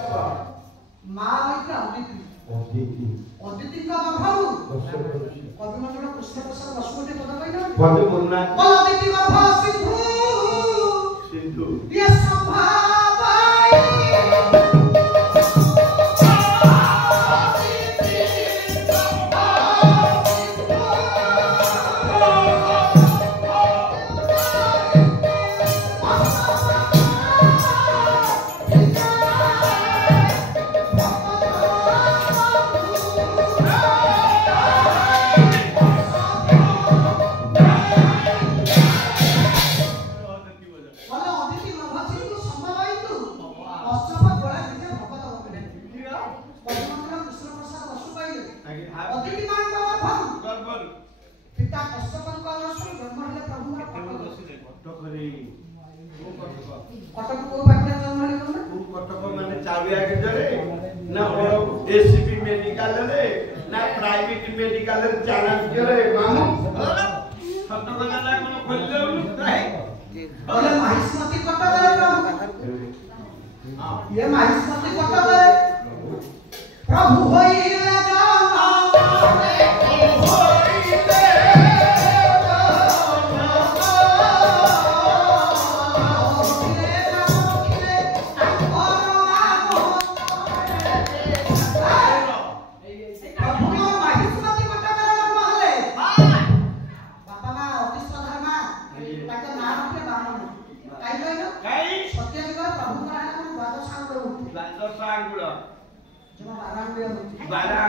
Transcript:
माँ होइता अदिति अदिति का बाभाऊ कवि मंडल कृष्ण प्रसाद बसुमती पद कहना पद बोलना अदिति बाभा सिंधु सिंधु ये संभावाई एसीबी मेडिकल रे ना प्राइवेट मेडिकल रे चालान करे मामू सत कला ना कोन खोल देउ काहे बोले महिष्मती कटक रे प्रभु ये महिष्मती कटक रे प्रभु होइले जाना प्रभु होइले बारा